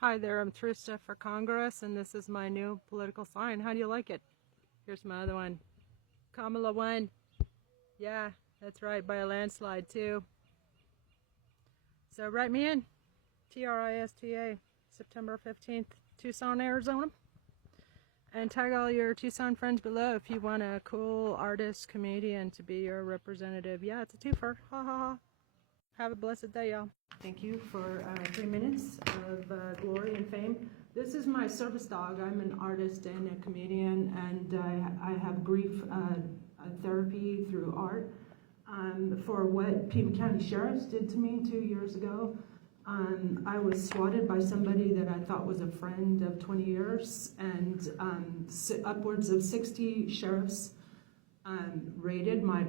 Hi there, I'm Trista for Congress, and this is my new political sign. How do you like it? Here's my other one. Kamala won. Yeah, that's right, by a landslide too. So write me in. Trista, September 15th, Tucson, Arizona. And tag all your Tucson friends below if you want a cool artist, comedian to be your representative. Yeah, it's a twofer. Ha ha ha. Have a blessed day, y'all. Thank you for 3 minutes of glory and fame. This is my service dog. I'm an artist and a comedian, and I have grief therapy through art for what Pima County Sheriffs did to me 2 years ago. I was swatted by somebody that I thought was a friend of 20 years, and upwards of 60 sheriffs raided my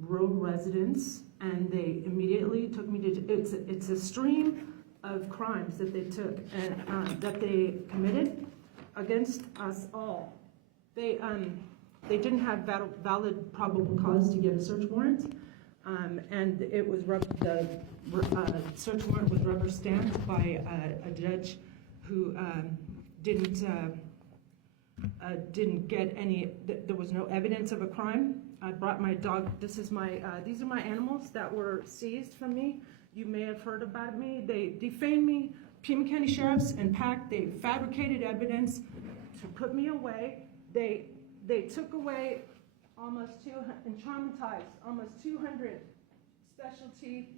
rural residence, and they immediately took me to, it's a stream of crimes that they took and that they committed against us all. They didn't have valid probable cause to get a search warrant, and it was the search warrant was rubber stamped by a judge who didn't get any. There was no evidence of a crime. I brought my dog. This is my. These are my animals that were seized from me. You may have heard about me. They defamed me. Pima County Sheriffs and PAC. They fabricated evidence to put me away. They took away almost 200 and traumatized almost 200 specialty.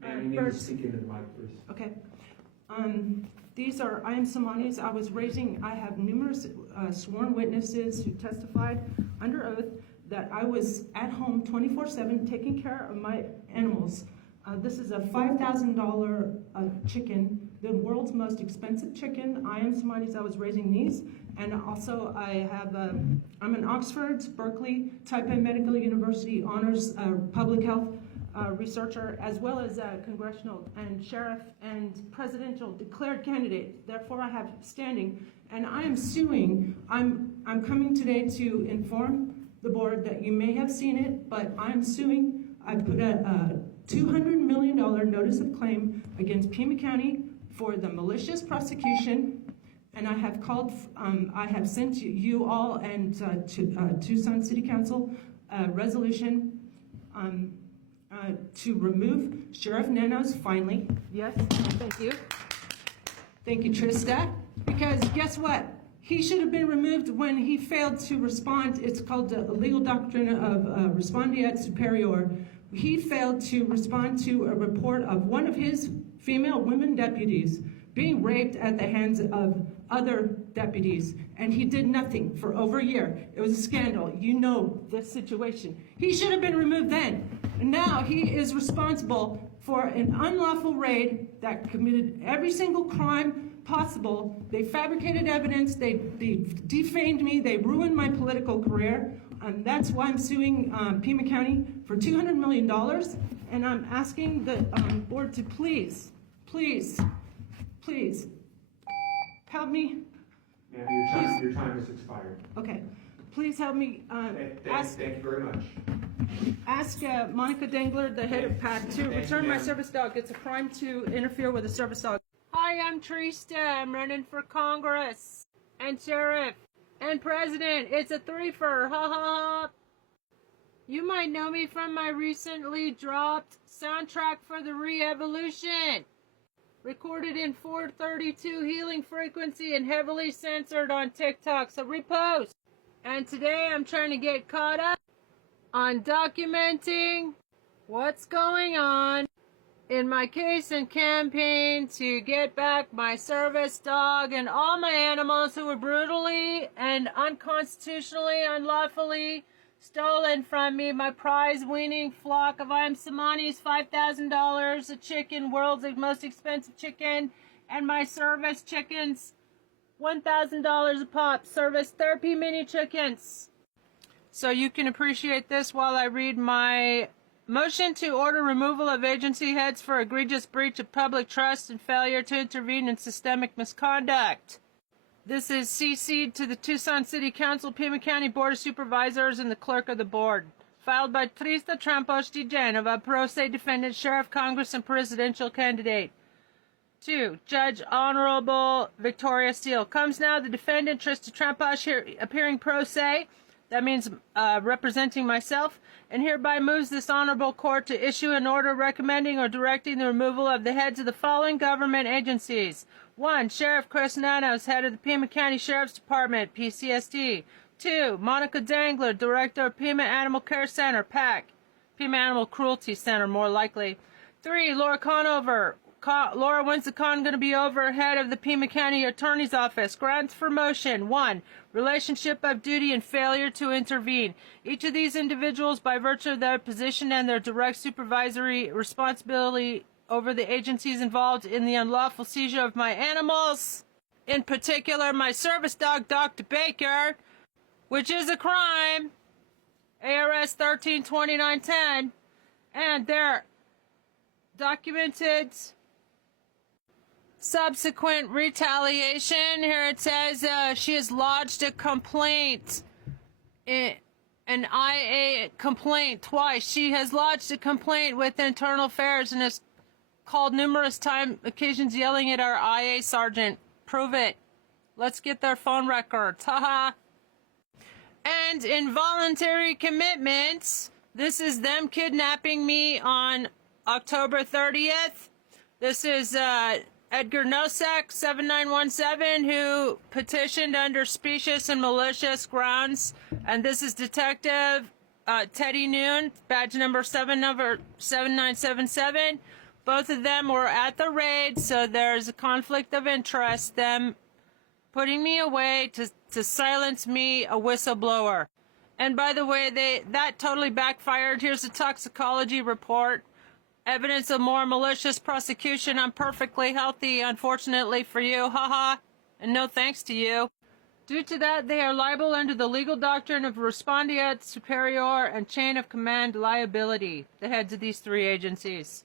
Ma'am, you need to speak into the mic, please. Okay. These are, I am Somalis. I have numerous sworn witnesses who testified under oath that I was at home 24/7 taking care of my animals. This is a $5,000 chicken, the world's most expensive chicken. I am Somalis. I was raising these. And also I have, I'm an Oxford, Berkeley, Taipei Medical University honors public health researcher, as well as a congressional and sheriff and presidential declared candidate. Therefore, I have standing, and I am suing. I'm coming today to inform the board that you may have seen it, but I'm suing. I put a $200 million notice of claim against Pima County for the malicious prosecution, and I have called. I have sent you all and to Tucson City Council a resolution. To remove Sheriff Nanos finally. Yes, thank you. Thank you, Trista. Because guess what? He should have been removed when he failed to respond. It's called the legal doctrine of respondeat superior. He failed to respond to a report of one of his female women deputies being raped at the hands of other deputies, and he did nothing for over a year. It was a scandal. You know the situation. He should have been removed then. And now he is responsible for an unlawful raid that committed every single crime possible. They fabricated evidence. They defamed me. They ruined my political career. And that's why I'm suing Pima County for $200 million. And I'm asking the board to please help me. Ma'am, your time has expired. Okay. Please help me. Thank you very much. Ask Monica Dengler, the head of PAC, to return my service dog. It's a crime to interfere with a service dog. Hi, I'm Trista. I'm running for Congress and sheriff and president. It's a threefer. Ha ha ha. You might know me from my recently dropped soundtrack for the Re-Evolution. Recorded in 432 healing frequency and heavily censored on TikTok. So repost. And today I'm trying to get caught up on documenting what's going on in my case and campaign to get back my service dog and all my animals who were brutally and unconstitutionally, unlawfully stolen from me. My prize winning flock of I am Samani's $5,000 a chicken, world's most expensive chicken, and my service chickens, $1,000 a pop, service therapy mini chickens. So you can appreciate this while I read my motion to order removal of agency heads for egregious breach of public trust and failure to intervene in systemic misconduct. This is CC'd to the Tucson City Council, Pima County Board of Supervisors, and the clerk of the board. Filed by Trista Trampos de Genova, pro se defendant, sheriff, Congress, and presidential candidate. 2. Judge Honorable Victoria Steele. Comes now the defendant, Trista Trempash, here appearing pro se. That means representing myself, and hereby moves this honorable court to issue an order recommending or directing the removal of the heads of the following government agencies. 1. Sheriff Chris Nanos, head of the Pima County Sheriff's Department, PCSD. 2. Monica Dangler, director of Pima Animal Care Center, PAC. Pima Animal Cruelty Center, more likely. 3. Laura Conover. Laura, when's the con going to be over? Head of the Pima County Attorney's Office. Grounds for motion. 1. Relationship of duty and failure to intervene. Each of these individuals, by virtue of their position and their direct supervisory responsibility over the agencies involved in the unlawful seizure of my animals, in particular my service dog, Dr. Baker, which is a crime, ARS 132910, and their documented subsequent retaliation. Here it says she has lodged a complaint, an IA complaint twice. She has lodged a complaint with Internal Affairs and has called numerous occasions yelling at our IA sergeant. Prove it. Let's get their phone records. Haha. And involuntary commitments. This is them kidnapping me on October 30th. This is Edgar Nosek, 7917, who petitioned under specious and malicious grounds. And this is Detective Teddy Noon, badge number 7977. Both of them were at the raid, so there's a conflict of interest. Them putting me away to silence me, a whistleblower. And by the way, that totally backfired. Here's a toxicology report. Evidence of more malicious prosecution. I'm perfectly healthy, unfortunately for you. Haha. And no thanks to you. Due to that, they are liable under the legal doctrine of respondeat superior and chain of command liability, the heads of these 3 agencies.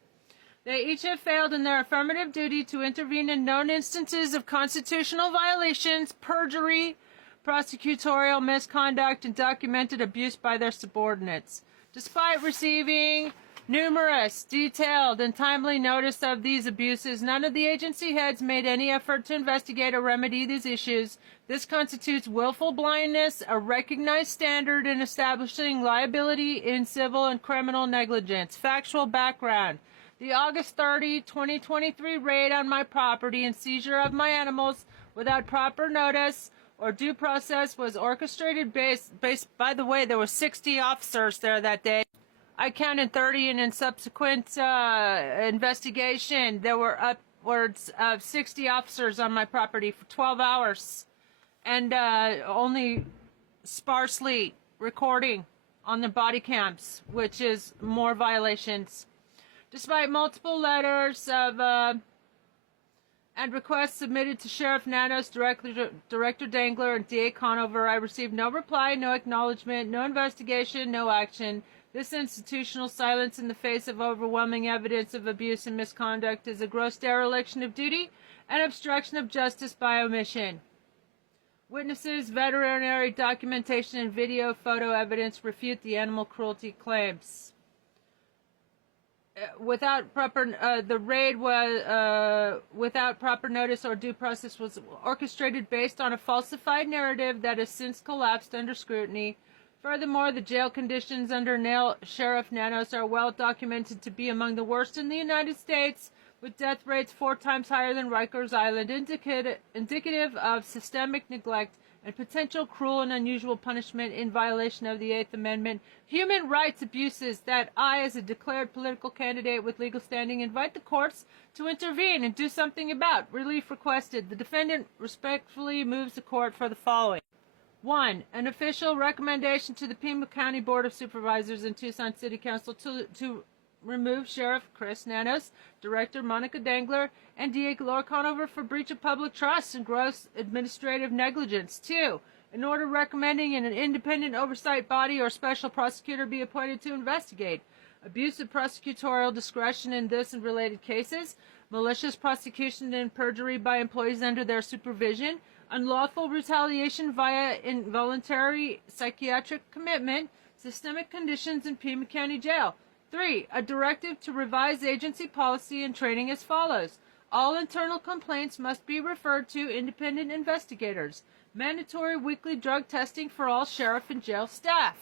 They each have failed in their affirmative duty to intervene in known instances of constitutional violations, perjury, prosecutorial misconduct, and documented abuse by their subordinates. Despite receiving numerous, detailed, and timely notice of these abuses, none of the agency heads made any effort to investigate or remedy these issues. This constitutes willful blindness, a recognized standard in establishing liability in civil and criminal negligence. Factual background. The August 30, 2023 raid on my property and seizure of my animals without proper notice or due process was orchestrated based by the way, there were 60 officers there that day. I counted 30, and in subsequent investigation, there were upwards of 60 officers on my property for 12 hours, and only sparsely recording on the body cams, which is more violations. Despite multiple letters of and requests submitted to Sheriff Nanos, Director Dangler, and DA Conover, I received no reply, no acknowledgement, no investigation, no action. This institutional silence in the face of overwhelming evidence of abuse and misconduct is a gross dereliction of duty and obstruction of justice by omission. Witnesses, veterinary documentation, and video photo evidence refute the animal cruelty claims. The raid was without proper notice or due process was orchestrated based on a falsified narrative that has since collapsed under scrutiny. Furthermore, the jail conditions under Sheriff Nanos are well documented to be among the worst in the United States, with death rates 4 times higher than Rikers Island, indicative of systemic neglect and potential cruel and unusual punishment in violation of the 8th Amendment. Human rights abuses that I, as a declared political candidate with legal standing, invite the courts to intervene and do something about. Relief requested. The defendant respectfully moves the court for the following. 1. An official recommendation to the Pima County Board of Supervisors and Tucson City Council to remove Sheriff Chris Nanos, Director Monica Dangler, and DA Laura Conover for breach of public trust and gross administrative negligence. 2. An order recommending an independent oversight body or special prosecutor be appointed to investigate abuse of prosecutorial discretion in this and related cases, malicious prosecution and perjury by employees under their supervision, unlawful retaliation via involuntary psychiatric commitment, systemic conditions in Pima County Jail. 3. A directive to revise agency policy and training as follows. All internal complaints must be referred to independent investigators. Mandatory weekly drug testing for all sheriff and jail staff.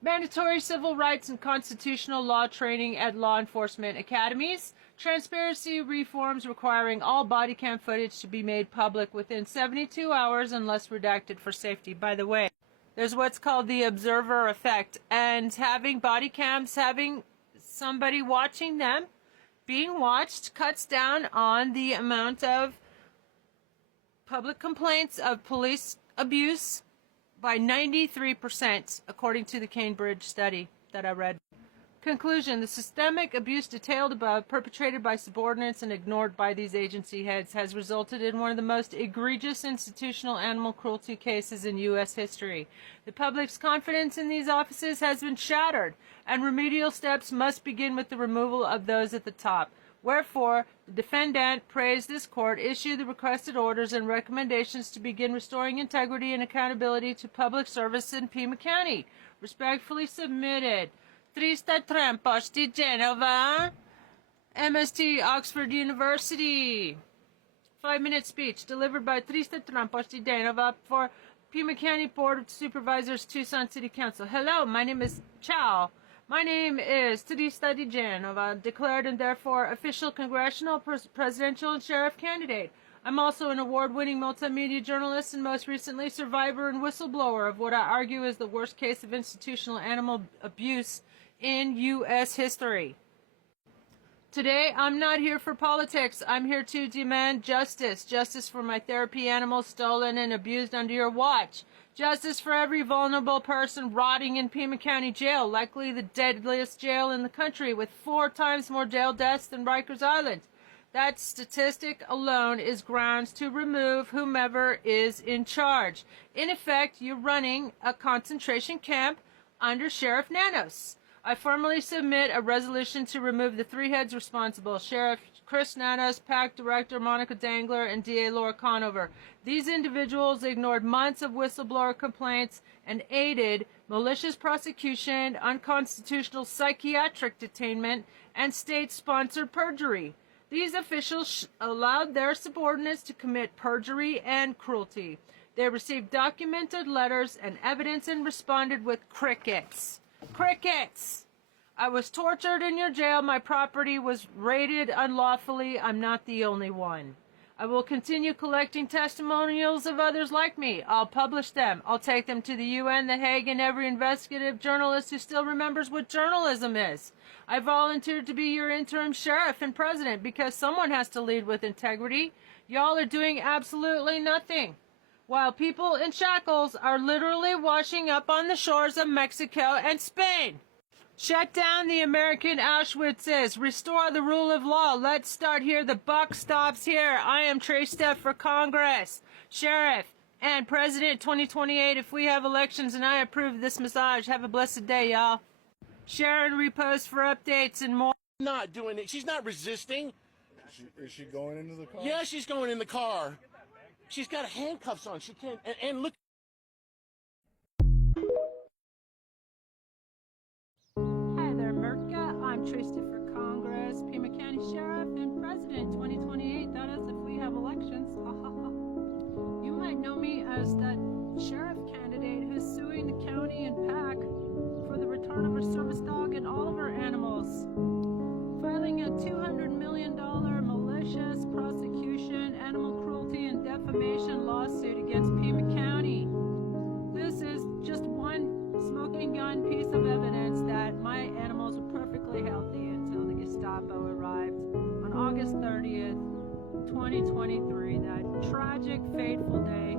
Mandatory civil rights and constitutional law training at law enforcement academies. Transparency reforms requiring all body cam footage to be made public within 72 hours unless redacted for safety. By the way, there's what's called the observer effect, and having body cams, having somebody watching them, being watched, cuts down on the amount of public complaints of police abuse by 93%, according to the Cambridge study that I read. Conclusion: the systemic abuse detailed above, perpetrated by subordinates and ignored by these agency heads, has resulted in one of the most egregious institutional animal cruelty cases in U.S. history. The public's confidence in these offices has been shattered, and remedial steps must begin with the removal of those at the top. Wherefore, the defendant prays this court issue the requested orders and recommendations to begin restoring integrity and accountability to public service in Pima County. Respectfully submitted. Trista Trampos di Genova, MST, Oxford University. 5-minute speech delivered by Trista Trampos di Genova for Pima County Board of Supervisors, Tucson City Council. Hello, my name is My name is Trista di Genova, declared and therefore official congressional, presidential, and sheriff candidate. I'm also an award-winning multimedia journalist and most recently survivor and whistleblower of what I argue is the worst case of institutional animal abuse in U.S. history. Today, I'm not here for politics. I'm here to demand justice. Justice for my therapy animals stolen and abused under your watch. Justice for every vulnerable person rotting in Pima County Jail, likely the deadliest jail in the country, with 4 times more jail deaths than Rikers Island. That statistic alone is grounds to remove whomever is in charge. In effect, you're running a concentration camp under Sheriff Nanos. I formally submit a resolution to remove the 3 heads responsible: Sheriff Chris Nanos, PAC Director Monica Dangler, and DA Laura Conover. These individuals ignored months of whistleblower complaints and aided malicious prosecution, unconstitutional psychiatric detainment, and state-sponsored perjury. These officials allowed their subordinates to commit perjury and cruelty. They received documented letters and evidence and responded with crickets. Crickets! I was tortured in your jail. My property was raided unlawfully. I'm not the only one. I will continue collecting testimonials of others like me. I'll publish them. I'll take them to the UN, The Hague, and every investigative journalist who still remembers what journalism is. I volunteered to be your interim sheriff and president because someone has to lead with integrity. Y'all are doing absolutely nothing, while people in shackles are literally washing up on the shores of Mexico and Spain. Shut down the American Auschwitzes. Restore the rule of law. Let's start here. The buck stops here. I am Trista for Congress, Sheriff, and President 2028 if we have elections, and I approve this massage. Have a blessed day, y'all. Share and repost for updates and more. Not doing it. She's not resisting. Is she going into the car? Yeah, she's going in the car. She's got handcuffs on. She can't. And look. Hi there, Merca. I'm Trista for Congress, Pima County Sheriff, and President 2028. That is, if we have elections. You might know me as that sheriff candidate who's suing the county and PAC for the return of our service dog and all of our animals, filing a $200 million malicious prosecution, animal cruelty, and defamation lawsuit against Pima County. This is just one smoking gun piece of evidence that my animals were perfectly healthy until the Gestapo arrived on August 30th, 2023, that tragic, fateful day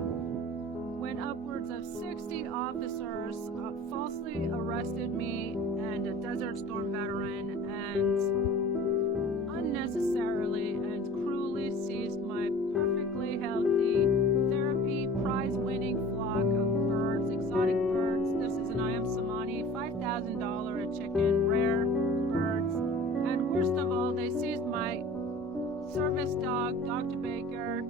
when upwards of 60 officers falsely arrested me and a Desert Storm veteran and unnecessarily and cruelly seized my perfectly healthy, therapy, prize-winning flock of birds, exotic birds. This is an I am Samani, $5,000 a chicken, rare birds. And worst of all, they seized my service dog, Dr. Baker.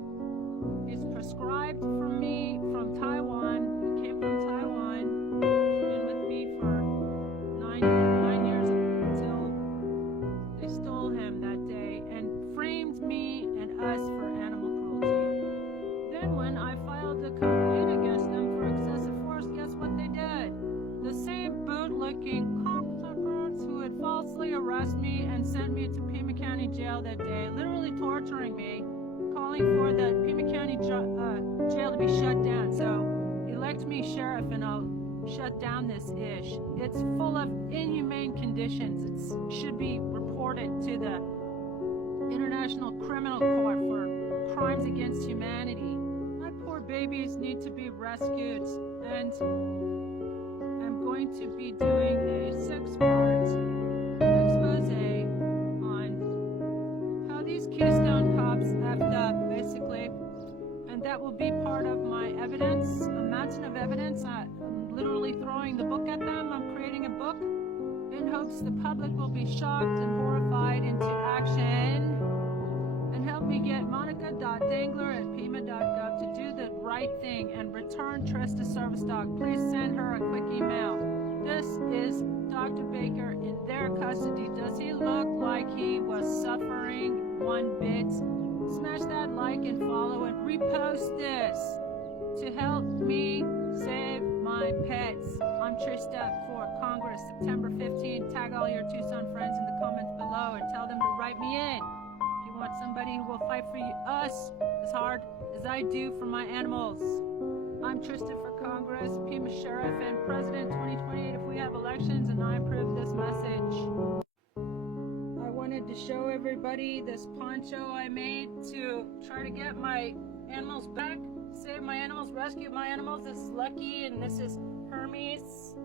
He's prescribed for me from Taiwan. He came from Taiwan. He's been with me for nine years until they shut down this ish. It's full of inhumane conditions. It should be reported to the International Criminal Court for crimes against humanity. My poor babies need to be rescued, and I'm going to be doing a 6-part expose on how these Keystone cops effed up, basically. And that will be part of my evidence, a mountain of evidence. I'm literally throwing the book at them. I'm creating a book in hopes the public will be shocked and horrified into action. And help me get monica.dangler@pima.gov to do the right thing and return Trish to service dog. Please send her a quick email. This is Dr. Baker in their custody. Does he look like he was suffering one bit? Smash that like and follow and repost this to help me save my pets. I'm Trista for Congress, September 15th. Tag all your Tucson friends in the comments below and tell them to write me in. If you want somebody who will fight for us as hard as I do for my animals. I'm Trista for Congress, Pima Sheriff, and President 2028 if we have elections, and I approve this message. I wanted to show everybody this poncho I made to try to get my animals back, save my animals, rescue my animals. This is Lucky, and this is Hermes.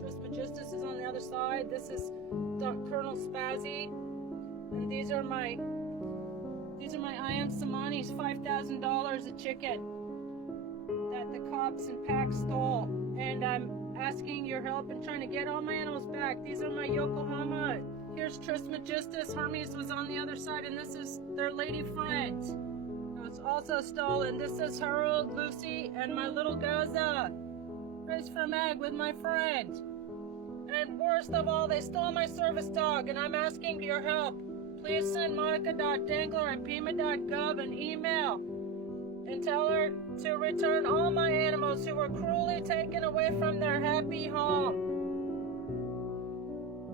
Trismegistus is on the other side. This is Colonel Spazzy, and these are my I Am Samani's $5,000 a chicken that the cops and PACC stole, and I'm asking your help in trying to get all my animals back. These are my Yokohama. Here's Trismegistus. Hermes was on the other side, and this is their lady friend. It was also stolen. This is Harold, Lucy, and my little Gaza. Raised from egg with my friend. And worst of all, they stole my service dog, and I'm asking your help. Please send monica.dangler@pima.gov an email and tell her to return all my animals who were cruelly taken away from their happy home.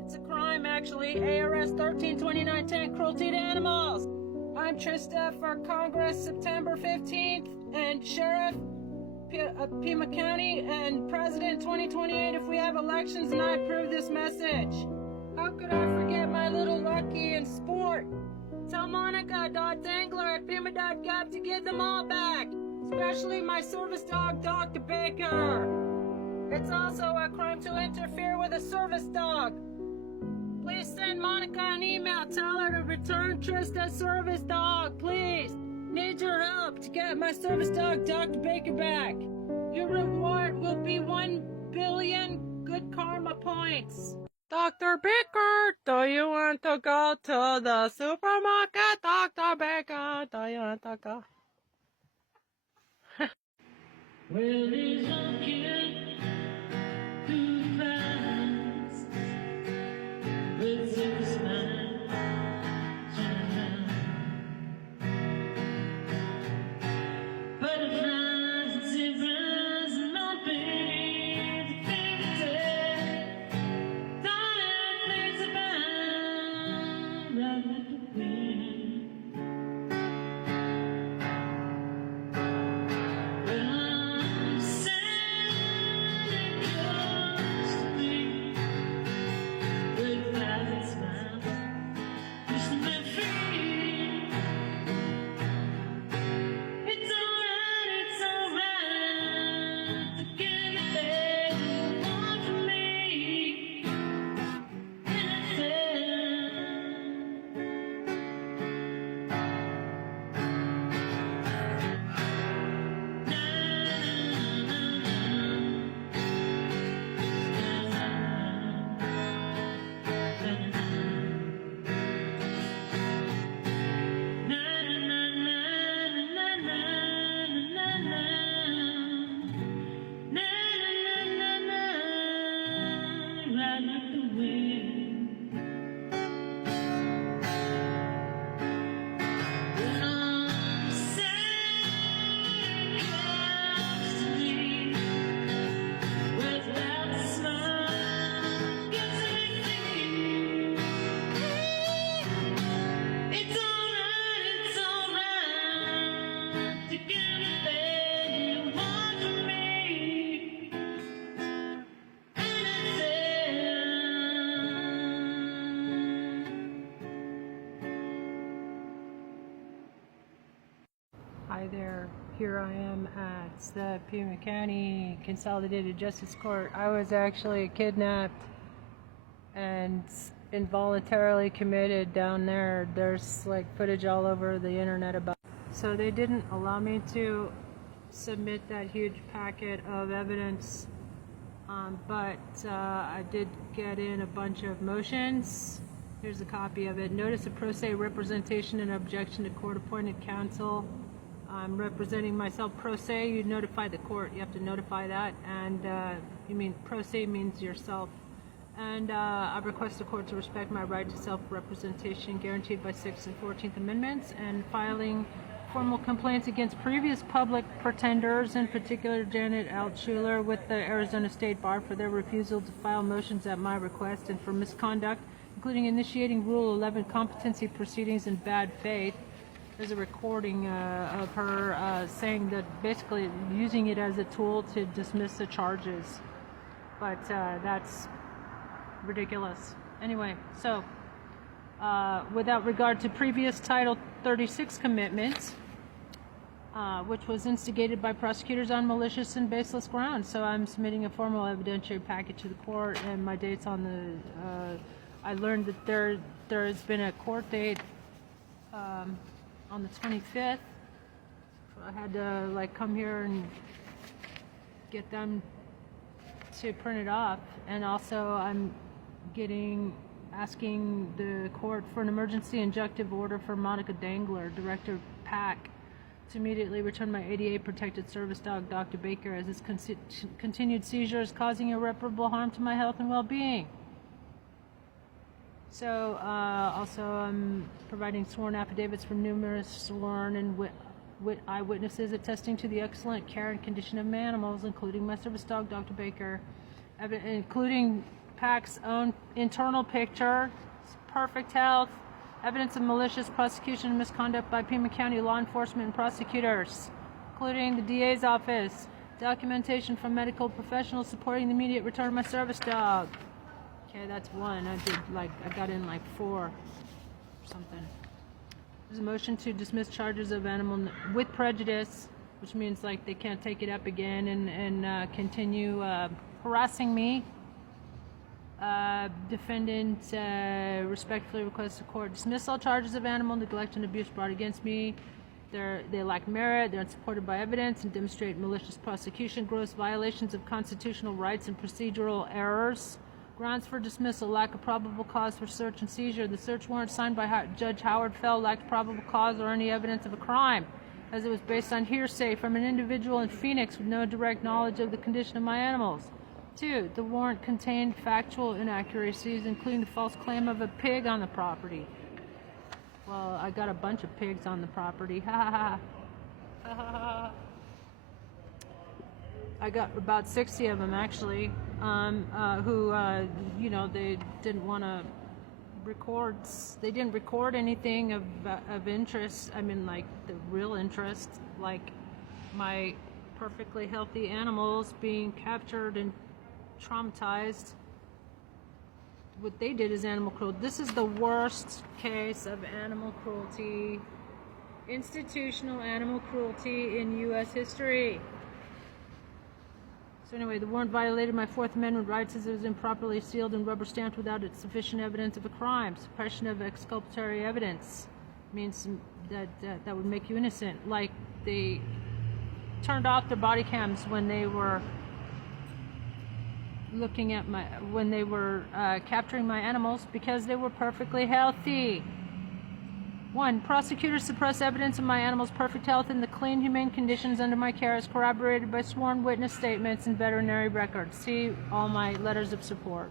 It's a crime, actually. ARS 132910, cruelty to animals. I'm Trista for Congress, September 15th, and Sheriff of Pima County, and President 2028 if we have elections, and I approve this message. How could I forget my little Lucky in sport? Tell monica.dangler@pima.gov to get them all back, especially my service dog, Dr. Baker. It's also a crime to interfere with a service dog. Please send Monica an email. Tell her to return Trista's service dog, please. Need your help to get my service dog, Dr. Baker, back. Your reward will be 1 billion good karma points. Dr. Baker, do you want to go to the supermarket? Dr. Baker, do you want to go? Well, there's a kid who flies with 6 miles around. Butterflies and zebras and no birds, tired things about right at the wind. But I'm sailing close to me with 1,000 smiles. Hi there. Here I am at the Pima County Consolidated Justice Court. I was actually kidnapped and involuntarily committed down there. There's like footage all over the internet about it. So they didn't allow me to submit that huge packet of evidence, but I did get in a bunch of motions. Here's a copy of it. Notice of pro se representation and objection to court-appointed counsel. I'm representing myself pro se. You notify the court. You have to notify that. And you mean pro se means yourself. And I request the court to respect my right to self-representation guaranteed by 6th and 14th Amendments, and filing formal complaints against previous public pretenders, in particular Janet Altshuler, with the Arizona State Bar for their refusal to file motions at my request and for misconduct, including initiating Rule 11 competency proceedings in bad faith. There's a recording of her saying that, basically using it as a tool to dismiss the charges. But that's ridiculous. Anyway, so without regard to previous Title 36 commitments, which was instigated by prosecutors on malicious and baseless grounds. So I'm submitting a formal evidentiary package to the court, and my date's on the, I learned that there's been a court date on the 25th. So I had to like come here and get them to print it off. And also I'm asking the court for an emergency injunctive order for Monica Dangler, Director of PAC, to immediately return my ADA protected service dog, Dr. Baker, as his continued seizure is causing irreparable harm to my health and well-being. So also I'm providing sworn affidavits from numerous sworn and eyewitnesses attesting to the excellent care and condition of my animals, including my service dog, Dr. Baker, including PAC's own internal picture, perfect health, evidence of malicious prosecution and misconduct by Pima County law enforcement and prosecutors, including the DA's office, documentation from medical professionals supporting the immediate return of my service dog. Okay, that's one. I got in like 4 or something. There's a motion to dismiss charges of animal with prejudice, which means like they can't take it up again and continue harassing me. Defendant respectfully requests the court dismiss all charges of animal neglect and abuse brought against me. They lack merit, they're unsupported by evidence, and demonstrate malicious prosecution, gross violations of constitutional rights, and procedural errors. Grounds for dismissal: lack of probable cause for search and seizure. The search warrant signed by Judge Howard Fell lacked probable cause or any evidence of a crime, as it was based on hearsay from an individual in Phoenix with no direct knowledge of the condition of my animals. 2. The warrant contained factual inaccuracies, including the false claim of a pig on the property. Well, I got a bunch of pigs on the property. Ha ha ha. I got about 60 of them actually, who, they didn't want to record. They didn't record anything of interest. I mean, like the real interest, like my perfectly healthy animals being captured and traumatized. What they did is animal cruelty. This is the worst case of animal cruelty, institutional animal cruelty in U.S. history. So anyway, the warrant violated my Fourth Amendment rights as it was improperly sealed and rubber stamped without sufficient evidence of a crime. Suppression of exculpatory evidence means that would make you innocent. Like they turned off their body cams when they were capturing my animals because they were perfectly healthy. 1. Prosecutors suppress evidence of my animals' perfect health and the clean, humane conditions under my care as corroborated by sworn witness statements and veterinary records. See all my letters of support.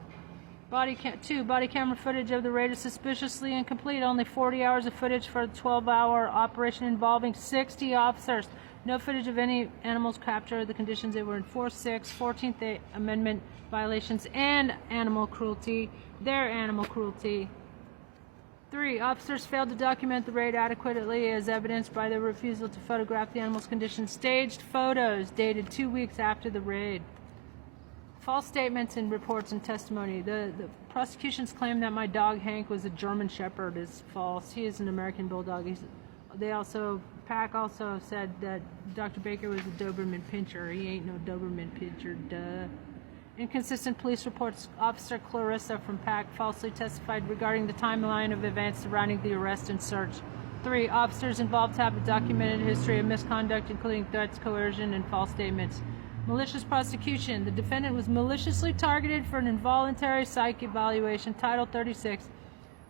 2. Body camera footage of the raid is suspiciously incomplete. Only 40 hours of footage for a 12-hour operation involving 60 officers. No footage of any animals captured, the conditions they were in. 4, 6, 14th Amendment violations and animal cruelty. Their animal cruelty. 3. Officers failed to document the raid adequately as evidenced by their refusal to photograph the animal's condition. Staged photos dated 2 weeks after the raid. False statements in reports and testimony. The prosecution's claim that my dog Hank was a German Shepherd is false. He is an American Bulldog. They also PAC also said that Dr. Baker was a Doberman pinscher. He ain't no Doberman pinscher, duh. Inconsistent police reports. Officer Clarissa from PAC falsely testified regarding the timeline of events surrounding the arrest and search. 3. Officers involved have a documented history of misconduct, including threats, coercion, and false statements. Malicious prosecution. The defendant was maliciously targeted for an involuntary psych evaluation, Title 36,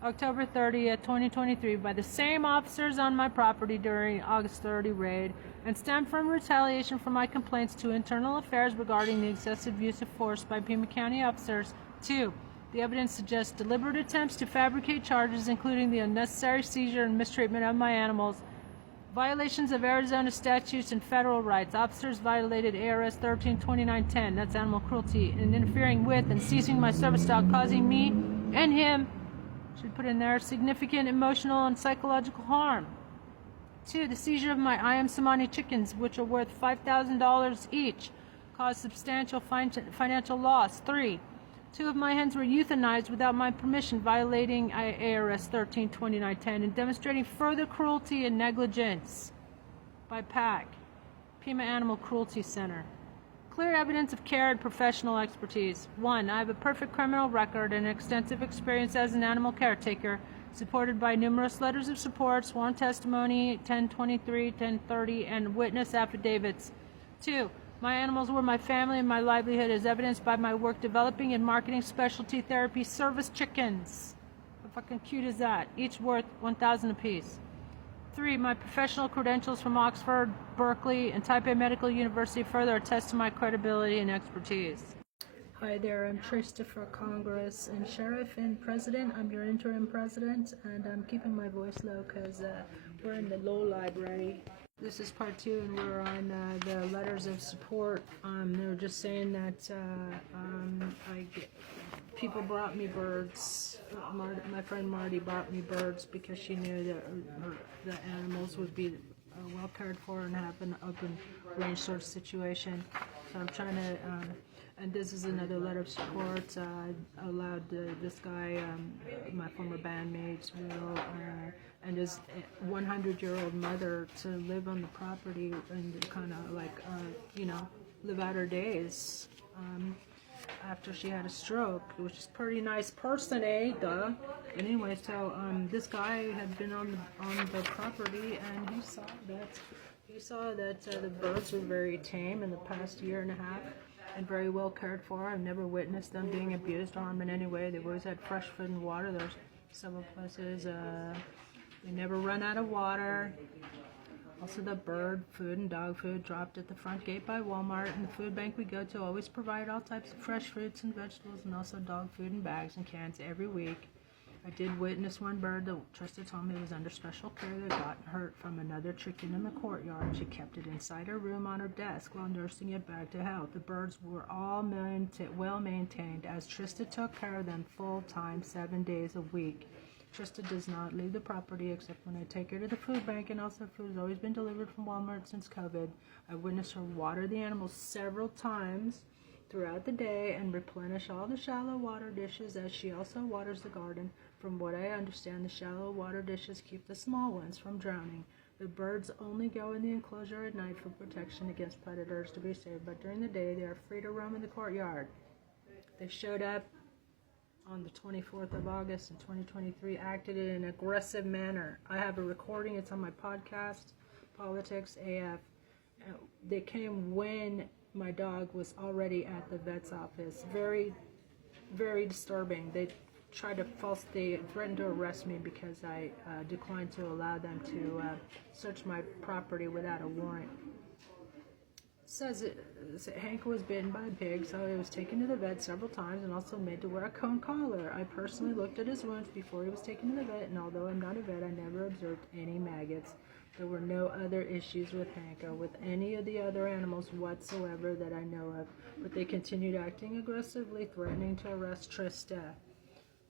October 30th, 2023, by the same officers on my property during August 30 raid, and stemmed from retaliation for my complaints to Internal Affairs regarding the excessive use of force by Pima County officers. 2. The evidence suggests deliberate attempts to fabricate charges, including the unnecessary seizure and mistreatment of my animals, violations of Arizona statutes and federal rights. Officers violated ARS 132910, that's animal cruelty, and interfering with and seizing my service dog, causing me and him, should put in there, significant emotional and psychological harm. 2. The seizure of my I Am Samani chickens, which are worth $5,000 each, caused substantial financial loss. 3. 2 of my hens were euthanized without my permission, violating ARS 132910 and demonstrating further cruelty and negligence by PAC, Pima Animal Cruelty Center. Clear evidence of care and professional expertise. 1. I have a perfect criminal record and extensive experience as an animal caretaker, supported by numerous letters of support, sworn testimony, 1023, 1030, and witness affidavits. 2. My animals were my family and my livelihood, as evidenced by my work developing and marketing specialty therapy service chickens. How fucking cute is that? Each worth $1,000 apiece. 3. My professional credentials from Oxford, Berkeley, and Taipei Medical University further attest to my credibility and expertise. Hi there, I'm Trista for Congress and Sheriff and President. I'm your interim president, and I'm keeping my voice low because we're in the law library. This is part 2, and we're on the letters of support. They were just saying that people brought me birds. My friend Marty brought me birds because she knew that the animals would be well cared for and have an open range sort of situation. So I'm trying to, and this is another letter of support. I allowed this guy, my former bandmates, Will, and his 100-year-old mother to live on the property and kind of like, live out her days after she had a stroke, which is pretty nice person, eh? Duh. But anyway, so this guy had been on the property, and he saw that the birds were very tame in the past year and a half and very well cared for. I've never witnessed them being abused or harmed in any way. They've always had fresh food and water. There's several places. They never run out of water. Also, the bird food and dog food dropped at the front gate by Walmart, and the food bank we go to always provide all types of fresh fruits and vegetables, and also dog food in bags and cans every week. I did witness one bird that Trista told me was under special care that got hurt from another chicken in the courtyard. She kept it inside her room on her desk while nursing it back to health. The birds were all well maintained, as Trista took care of them full-time, 7 days a week. Trista does not leave the property except when I take her to the food bank, and also food has always been delivered from Walmart since COVID. I witnessed her water the animals several times throughout the day and replenish all the shallow water dishes, as she also waters the garden. From what I understand, the shallow water dishes keep the small ones from drowning. The birds only go in the enclosure at night for protection against predators to be safe, but during the day they are free to roam in the courtyard. They showed up on the 24th of August in 2023, acted in an aggressive manner. I have a recording, it's on my podcast, Politics AF. They came when my dog was already at the vet's office. Very, very disturbing. They threatened to arrest me because I declined to allow them to search my property without a warrant. Says Hank was bitten by a pig, so he was taken to the vet several times and also made to wear a cone collar. I personally looked at his wounds before he was taken to the vet, and although I'm not a vet, I never observed any maggots. There were no other issues with Hank or with any of the other animals whatsoever that I know of, but they continued acting aggressively, threatening to arrest Trista.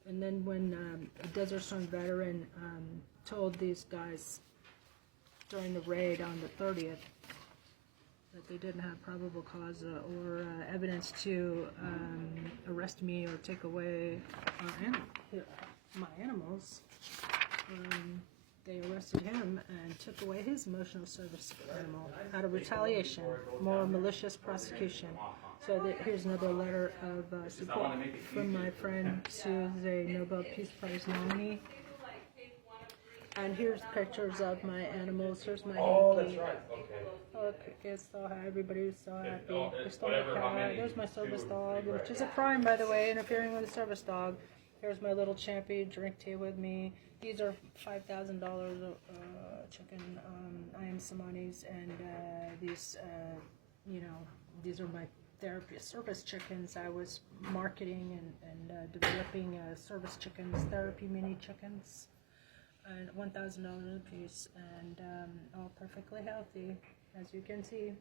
And then when a Desert Storm veteran told these guys during the raid on the 30th that they didn't have probable cause or evidence to arrest me or take away my animals, they arrested him and took away his emotional service animal out of retaliation, more malicious prosecution. So here's another letter of support from my friend Sue's a Nobel Peace Prize nominee. And here's pictures of my animals. Here's my hanky. Look, it's so happy. Everybody's so happy. There's my cat. There's my service dog, which is a crime, by the way, interfering with a service dog. Here's my little champy, drink tea with me. These are $5,000 chicken I am Samanis, and these, these are my therapy service chickens. I was marketing and developing service chickens, therapy mini chickens, and $1,000 a piece, and all perfectly healthy, as you can see.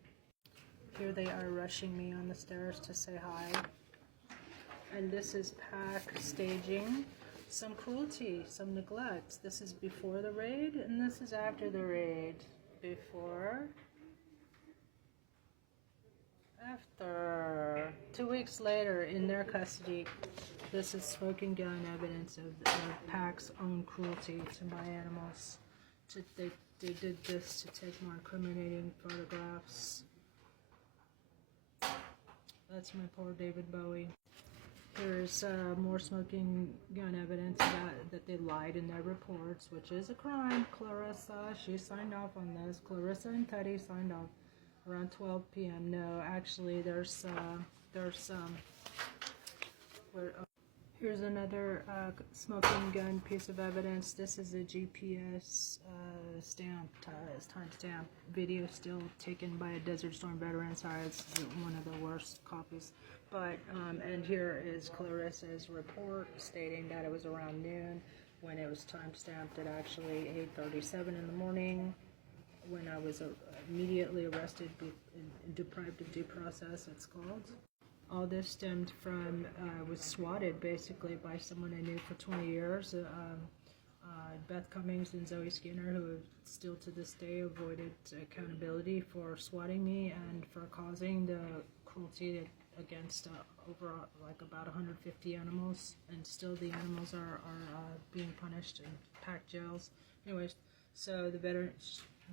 Here they are rushing me on the stairs to say hi. And this is PACC staging some cruelty, some neglect. This is before the raid, and this is after the raid. Before, after. 2 weeks later, in their custody, this is smoking gun evidence of PACC's own cruelty to my animals. They did this to take more incriminating photographs. That's my poor David Bowie. There's more smoking gun evidence that they lied in their reports, which is a crime. Clarissa, she signed off on this. Clarissa and Teddy signed off around 12 p.m. No, actually, here's another smoking gun piece of evidence. This is a GPS timestamp video still taken by a Desert Storm veteran. Sorry, it's one of the worst copies. But, and here is Clarissa's report stating that it was around noon when it was timestamped at actually 8:37 in the morning when I was immediately arrested and deprived of due process, it's called. All this stemmed from, was swatted basically by someone I knew for 20 years, Beth Cummings and Zoe Skinner, who have still to this day avoided accountability for swatting me and for causing the cruelty against over like about 150 animals, and still the animals are being punished in PACC jails. Anyways, so the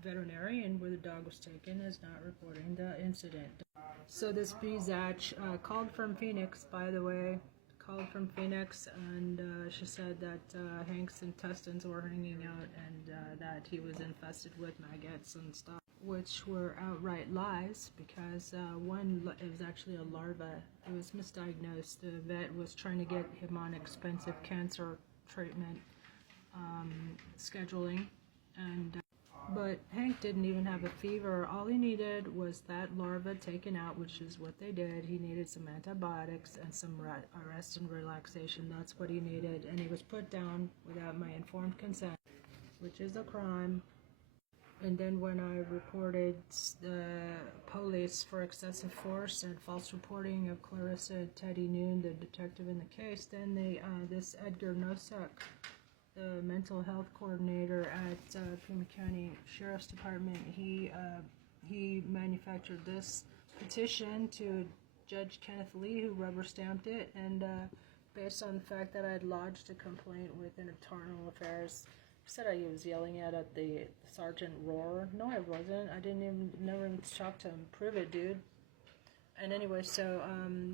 veterinarian where the dog was taken is not reporting the incident. So this Bizach called from Phoenix, by the way, and she said that Hank's intestines were hanging out and that he was infested with maggots and stuff, which were outright lies, because one, it was actually a larva. It was misdiagnosed. The vet was trying to get him on expensive cancer treatment scheduling, and but Hank didn't even have a fever. All he needed was that larva taken out, which is what they did. He needed some antibiotics and some rest and relaxation. That's what he needed, and he was put down without my informed consent, which is a crime. And then when I reported the police for excessive force and false reporting of Clarissa and Teddy Noon, the detective in the case, then this Edgar Nosek, the mental health coordinator at Pima County Sheriff's Department, he manufactured this petition to Judge Kenneth Lee, who rubber stamped it, and based on the fact that I had lodged a complaint with Internal Affairs. He said I was yelling at the Sergeant Roar. No, I wasn't. I never even talked to him. Prove it, dude. And anyway, so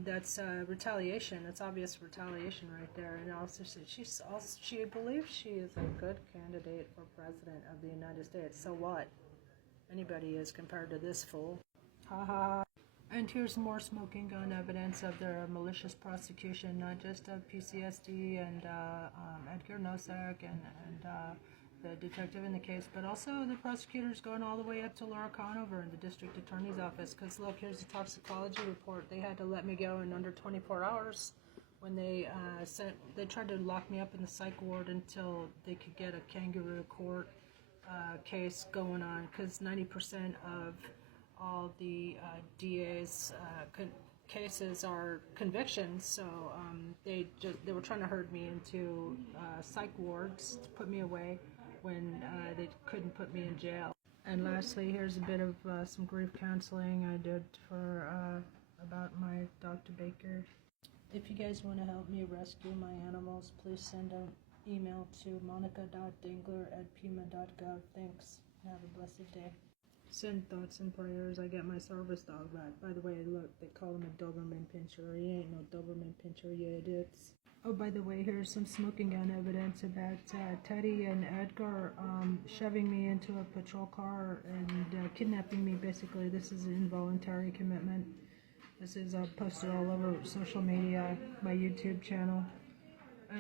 that's retaliation. That's obvious retaliation right there. And also, she believes she is a good candidate for president of the United States. So what? Anybody is compared to this fool. Ha ha. And here's more smoking gun evidence of their malicious prosecution, not just of PCSD and Edgar Nosek and the detective in the case, but also the prosecutors going all the way up to Laura Conover in the district attorney's office. Because look, here's the toxicology report. They had to let me go in under 24 hours when they tried to lock me up in the psych ward until they could get a kangaroo court case going on, because 90% of all the DA's cases are convictions, so they were trying to herd me into psych wards to put me away when they couldn't put me in jail. And lastly, here's a bit of some grief counseling I did for about my Dr. Baker. If you guys want to help me rescue my animals, please send a email to monica.dingler@puma.gov. Thanks. Have a blessed day. Send thoughts and prayers. I get my service dog back. By the way, look, they call him a Doberman Pinscher. He ain't no Doberman Pinscher, you idiots. Oh, by the way, here's some smoking gun evidence about Teddy and Edgar shoving me into a patrol car and kidnapping me, basically. This is an involuntary commitment. This is posted all over social media, my YouTube channel.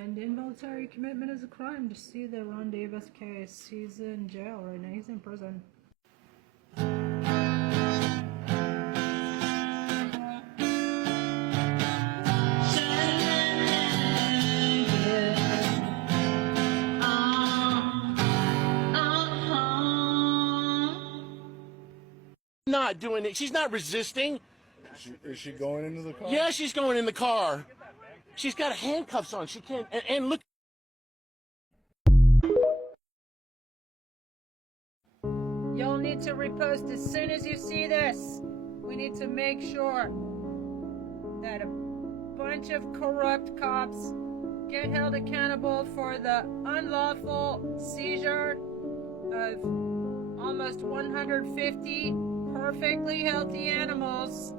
And involuntary commitment is a crime. To see the Ron Davis case, he's in jail right now. He's in prison. Not doing it. She's not resisting. Is she going into the car? Yeah, she's going in the car. She's got handcuffs on. She can't. And look. You'll need to repost as soon as you see this. We need to make sure that a bunch of corrupt cops get held accountable for the unlawful seizure of almost 150 perfectly healthy animals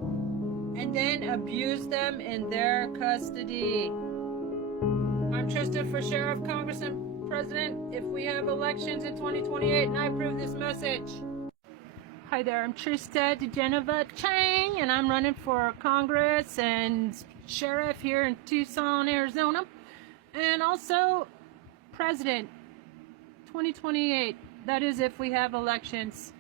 and then abuse them in their custody. I'm Trista for Sheriff, Congress, and President if we have elections in 2028, and I approve this message. Hi there, I'm Trista DeGenova Chang, and I'm running for Congress and Sheriff here in Tucson, Arizona, and also President 2028. That is if we have elections.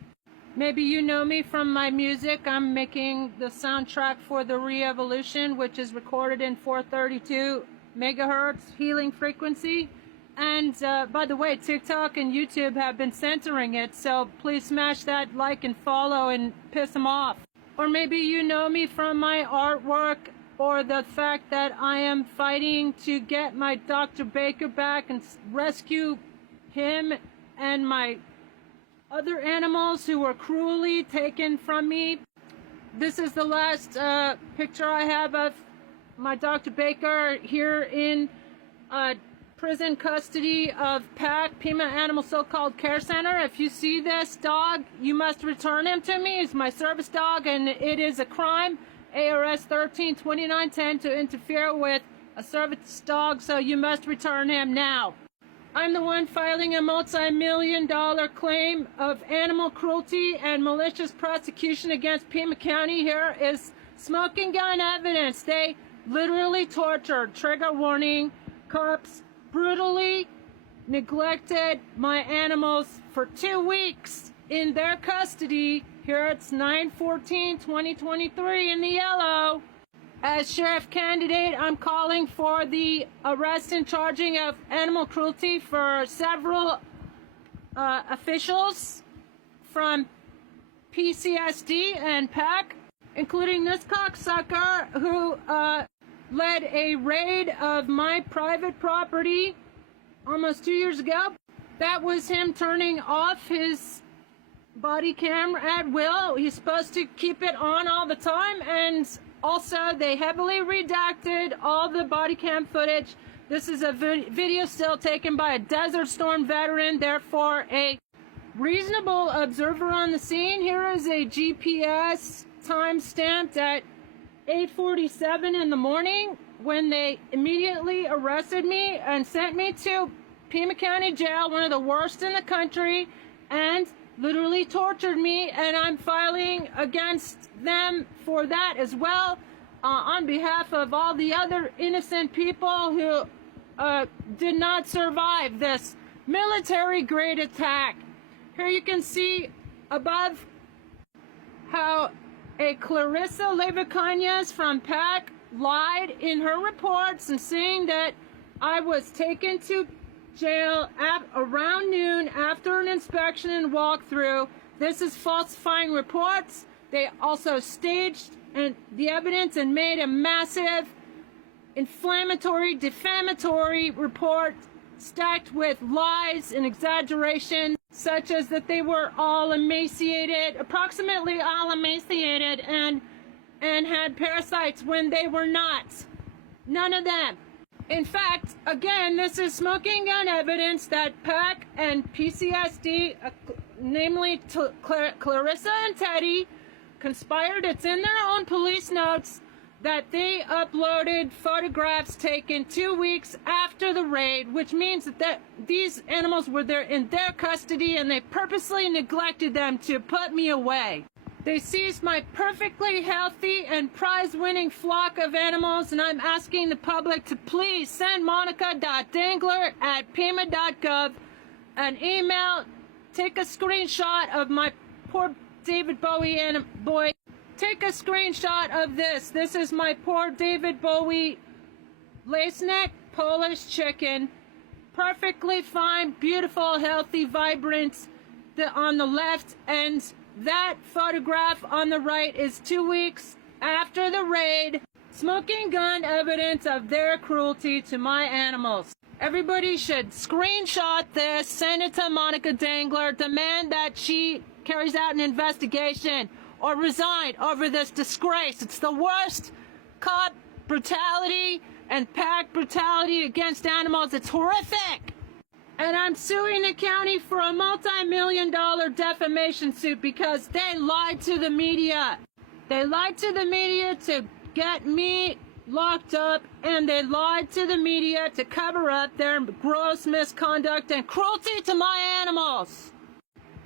Maybe you know me from my music. I'm making the soundtrack for The Re-Evolution, which is recorded in 432 megahertz healing frequency. And by the way, TikTok and YouTube have been censoring it, so please smash that like and follow and piss them off. Or maybe you know me from my artwork or the fact that I am fighting to get my Dr. Baker back and rescue him and my other animals who were cruelly taken from me. This is the last picture I have of my Dr. Baker here in prison custody of PAC, Pima Animal So-Called Care Center. If you see this dog, you must return him to me. He's my service dog, and it is a crime, ARS 13-2910, to interfere with a service dog, so you must return him now. I'm the one filing a multi-million-dollar claim of animal cruelty and malicious prosecution against Pima County. Here is smoking gun evidence. They literally tortured, trigger warning, cops brutally neglected my animals for 2 weeks in their custody. Here it's 9/14/2023 in the yellow. As sheriff candidate, I'm calling for the arrest and charging of animal cruelty for several officials from PCSD and PAC, including this cocksucker who led a raid of my private property almost 2 years ago. That was him turning off his body camera at will. He's supposed to keep it on all the time, and also, they heavily redacted all the body cam footage. This is a video still taken by a Desert Storm veteran, therefore a reasonable observer on the scene. Here is a GPS time stamped at 8:47 in the morning when they immediately arrested me and sent me to Pima County Jail, one of the worst in the country, and literally tortured me, and I'm filing against them for that as well, on behalf of all the other innocent people who did not survive this military-grade attack. Here you can see above how a Clarissa Levicañas from PAC lied in her reports and saying that I was taken to jail at around noon after an inspection and walkthrough. This is falsifying reports. They also staged the evidence and made a massive inflammatory, defamatory report stacked with lies and exaggeration, such as that they were all emaciated, approximately all emaciated, and had parasites when they were not. None of them. In fact, again, this is smoking gun evidence that PAC and PCSD, namely Clarissa and Teddy, conspired. It's in their own police notes that they uploaded photographs taken 2 weeks after the raid, which means that these animals were there in their custody and they purposely neglected them to put me away. They seized my perfectly healthy and prize-winning flock of animals, and I'm asking the public to please send monica.dangler@pima.gov an email. Take a screenshot of my poor David Bowie boy. Take a screenshot of this. This is my poor David Bowie lace-neck Polish chicken. Perfectly fine, beautiful, healthy, vibrant on the left, and that photograph on the right is 2 weeks after the raid. Smoking gun evidence of their cruelty to my animals. Everybody should screenshot this, send it to Monica Dangler, demand that she carries out an investigation or resign over this disgrace. It's the worst cop brutality and PAC brutality against animals. It's horrific. And I'm suing the county for a multi-million-dollar defamation suit because they lied to the media. They lied to the media to get me locked up, and they lied to the media to cover up their gross misconduct and cruelty to my animals.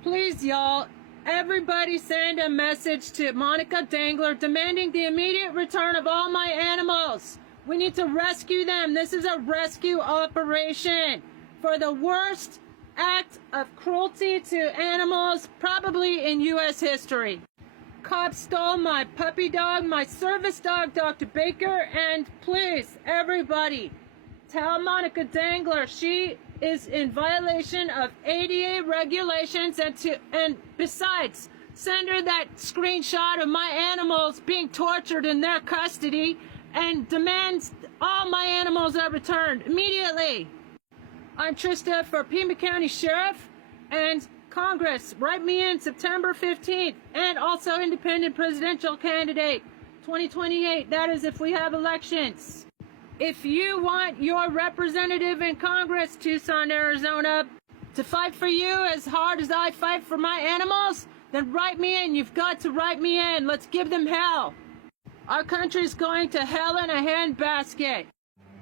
Please, y'all, everybody send a message to Monica Dangler demanding the immediate return of all my animals. We need to rescue them. This is a rescue operation for the worst act of cruelty to animals probably in U.S. history. Cops stole my puppy dog, my service dog, Dr. Baker, and please, everybody, tell Monica Dangler she is in violation of ADA regulations, and besides, send her that screenshot of my animals being tortured in their custody and demands all my animals are returned immediately. I'm Trista for Pima County Sheriff and Congress. Write me in September 15th, and also independent presidential candidate 2028. That is if we have elections. If you want your representative in Congress, Tucson, Arizona, to fight for you as hard as I fight for my animals, then write me in. You've got to write me in. Let's give them hell. Our country's going to hell in a handbasket.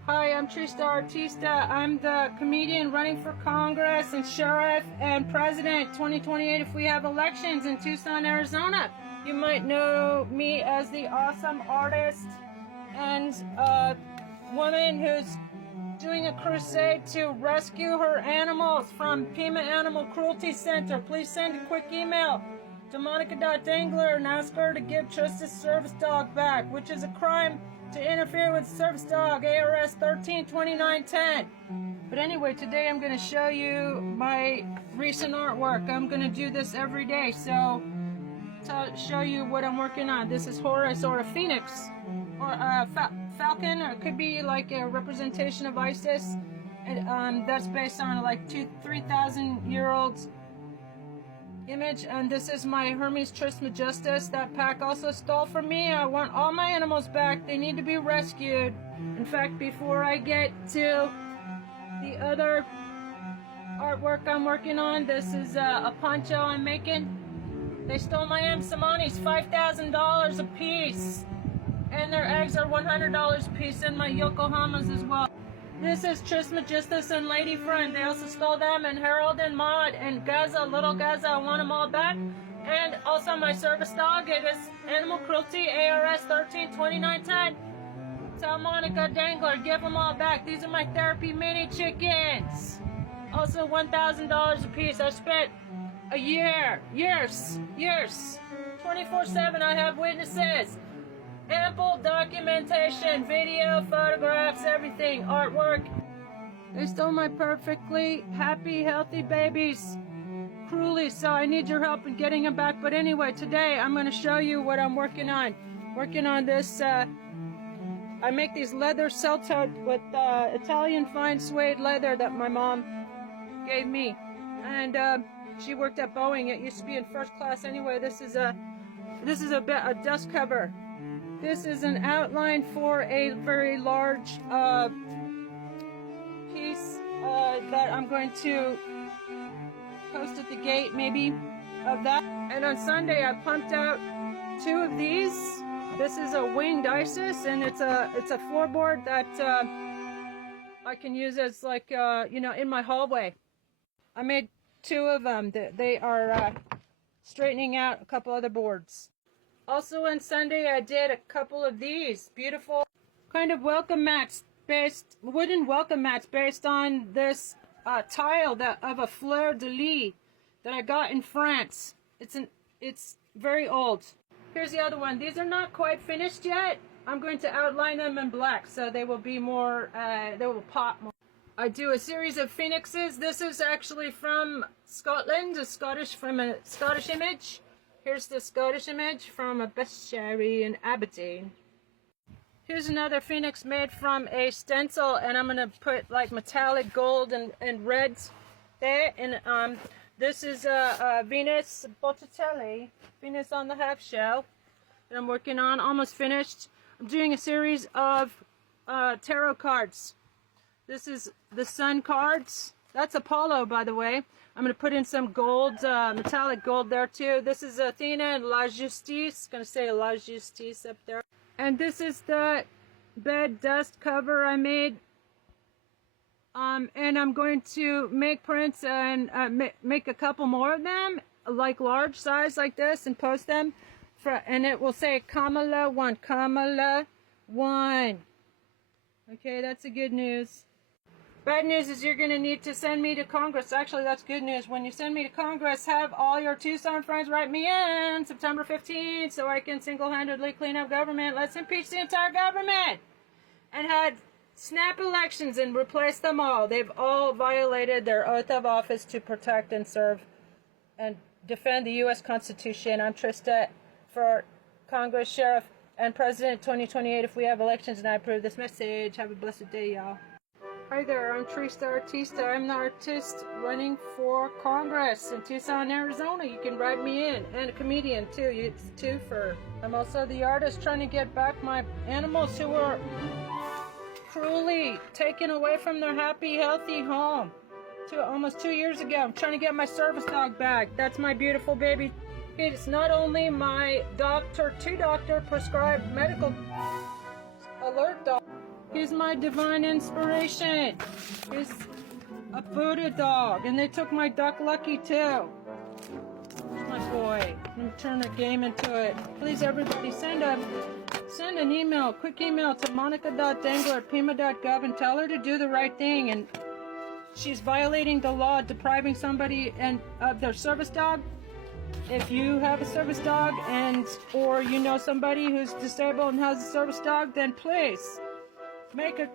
Hi, I'm Trista Artista. I'm the comedian running for Congress and Sheriff and President 2028 if we have elections in Tucson, Arizona. You might know me as the awesome artist and woman who's doing a crusade to rescue her animals from Pima Animal Cruelty Center. Please send a quick email to monica.dangler and ask her to give Trista's service dog back, which is a crime to interfere with service dog, ARS 132910. But anyway, today I'm going to show you my recent artwork. I'm going to do this every day, so to show you what I'm working on. This is Horus, or a phoenix, or a falcon, or it could be like a representation of Isis. And that's based on like 3,000-year-old image. And this is my Hermes Trismegistus that PAC also stole from me. I want all my animals back. They need to be rescued. In fact, before I get to the other artwork I'm working on, this is a poncho I'm making. They stole my Amsimonis, $5,000 a piece, and their eggs are $100 a piece, and my Yokohamas as well. This is Trismegistus and Lady Friend. They also stole them, and Harold and Maud and Gaza, little Gaza. I want them all back. And also my service dog. It is Animal Cruelty, ARS 132910. Tell Monica Dangler, give them all back. These are my therapy mini chickens. Also $1,000 a piece. I spent a years, 24/7. I have witnesses. Ample documentation, video, photographs, everything, artwork. They stole my perfectly happy, healthy babies cruelly, so I need your help in getting them back. But anyway, today I'm going to show you what I'm working on. Working on this, I make these leather self-toed with Italian fine suede leather that my mom gave me. And she worked at Boeing. It used to be in first class anyway. This is a dust cover. This is an outline for a very large that I'm going to post at the gate, maybe, of that. And on Sunday, I pumped out 2 of these. This is a winged ISIS, and it's a floorboard that I can use as like in my hallway. I made 2 of them. They are straightening out a couple other boards. Also on Sunday, I did a couple of these beautiful kind of welcome mats, wooden welcome mats based on this tile of a fleur-de-lis that I got in France. It's very old. Here's the other one. These are not quite finished yet. I'm going to outline them in black so they will be more, they will pop more. I do a series of phoenixes. This is actually from Scotland, from a Scottish image. Here's the Scottish image from a bestiary in Aberdeen. Here's another phoenix made from a stencil, and I'm going to put like metallic gold and reds there. And this is a Venus Botticelli, Venus on the half shell, that I'm working on, almost finished. I'm doing a series of tarot cards. This is the Sun cards. That's Apollo, by the way. I'm going to put in some gold, metallic gold there too. This is Athena and La Justice. Going to say La Justice up there. And this is the bed dust cover I made. And I'm going to make prints and make a couple more of them, like large size like this, and post them. And it will say Kamala 1, Kamala 1. Okay, that's the good news. Bad news is you're going to need to send me to Congress. Actually, that's good news. When you send me to Congress, have all your Tucson friends write me in September 15th so I can single-handedly clean up government. Let's impeach the entire government. And had snap elections and replace them all. They've all violated their oath of office to protect and serve and defend the U.S. Constitution. I'm Trista for Congress, Sheriff, and President 2028 if we have elections, and I approve this message. Have a blessed day, y'all. Hi there, I'm Trista Artista. I'm the artist running for Congress in Tucson, Arizona. You can write me in. And a comedian, too. It's twofer. I'm also the artist trying to get back my animals who were cruelly taken away from their happy, healthy home almost 2 years ago. I'm trying to get my service dog back. That's my beautiful baby. It's not only my two-doctor prescribed medical alert dog. He's my divine inspiration. He's a Buddha dog. And they took my duck Lucky too. Here's my boy. I'm going to turn the game into it. Please everybody send an email, quick email to monica.dangler@pima.gov and tell her to do the right thing. And she's violating the law, depriving somebody of their service dog. If you have a service dog or you know somebody who's disabled and has a service dog, then please make a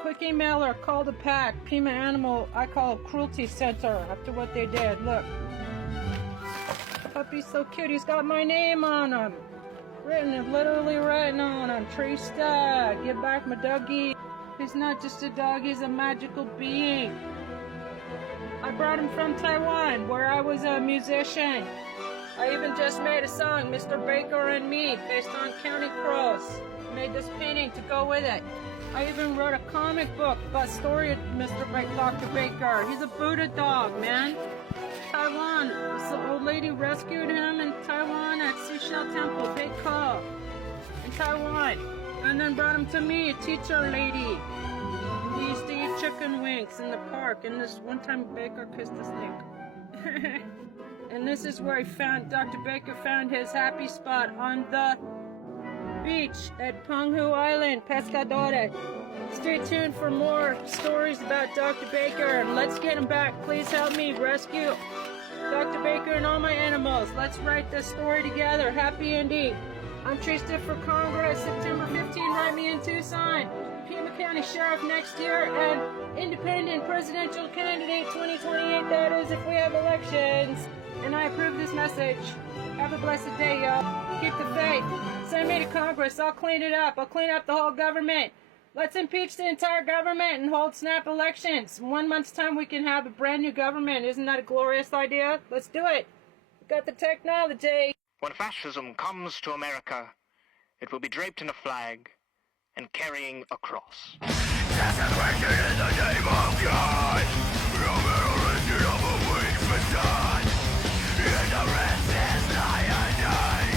quick email or call the PAC, Pima Animal, I call it Cruelty Center, after what they did. Look. Puppy's so cute. He's got my name on him. Literally written on him. Trista, get back my doggy. He's not just a dog, he's a magical being. I brought him from Taiwan, where I was a musician. I even just made a song, Mr. Baker and Me, based on County Crows. Made this painting to go with it. I even wrote a comic book about story of Dr. Baker. He's a Buddha dog, man. Taiwan. This old lady rescued him in Taiwan at Seashell Temple, Big Call, in Taiwan. And then brought him to me, a teacher lady. We used to eat chicken wings in the park, and this one time Baker kissed a snake. And this is where Dr. Baker found his happy spot on the beach at Penghu Island, Pescadores. Stay tuned for more stories about Dr. Baker, and let's get him back. Please help me rescue Dr. Baker and all my animals. Let's write this story together. Happy ending. I'm Trista for Congress, September 15. Write me in Tucson. Pima County Sheriff next year, and independent presidential candidate 2028, that is, if we have elections. And I approve this message. Have a blessed day, y'all. Keep the faith. Send me to Congress. I'll clean it up. I'll clean up the whole government. Let's impeach the entire government and hold snap elections. In 1 month's time, we can have a brand new government. Isn't that a glorious idea? Let's do it. We got the technology. When fascism comes to America, it will be draped in a flag and carrying a cross. Desecrated in the name of God. No metal of a weak facade. Ignorance is cyanide,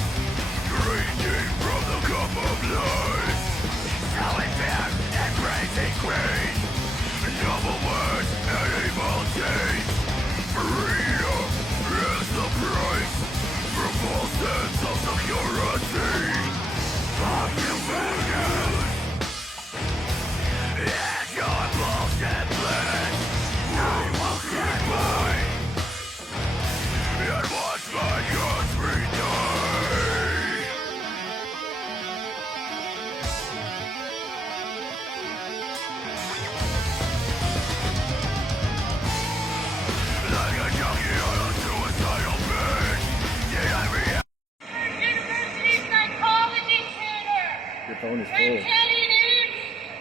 drinking from the cup of lies. Selling fear and praising greed. Double words and evil deeds. Freedom is the price for false sense of security. Fuck you, faggots. It's your bullshit plan. We will stand by and watch my country die. Like a junkie on a suicidal bench. Did I react? University psychology tutor. Your phone is From full. Teddy News,